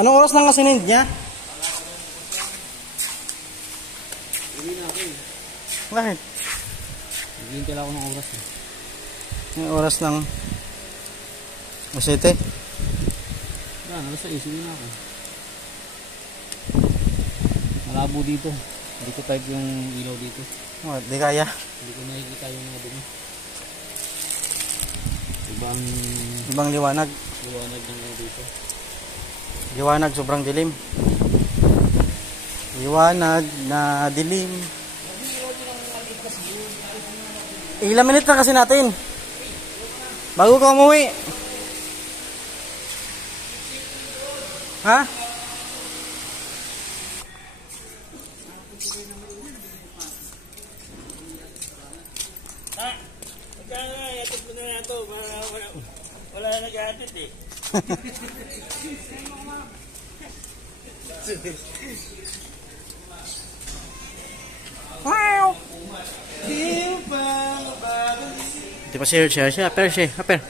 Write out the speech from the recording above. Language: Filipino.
Anong oras nang kasinend niya? Hindi na ako eh. Bakit? Naghihintay lang ako ng oras eh. Yung oras ng Masete? Yan, alas 6, hindi na ako. Malabo dito. Hindi ko type yung ilaw dito. Oh, di kaya. Hindi ko nakikita yung mga dumi. Ibang liwanag. Liwanag ng ilaw dito. Liwanag, sobrang dilim. Liwanag na dilim. Ilang minute na kasi natin bago ka umuwi. Ha? Wala na nag-aatid eh. Wow! Di pa share. Aper.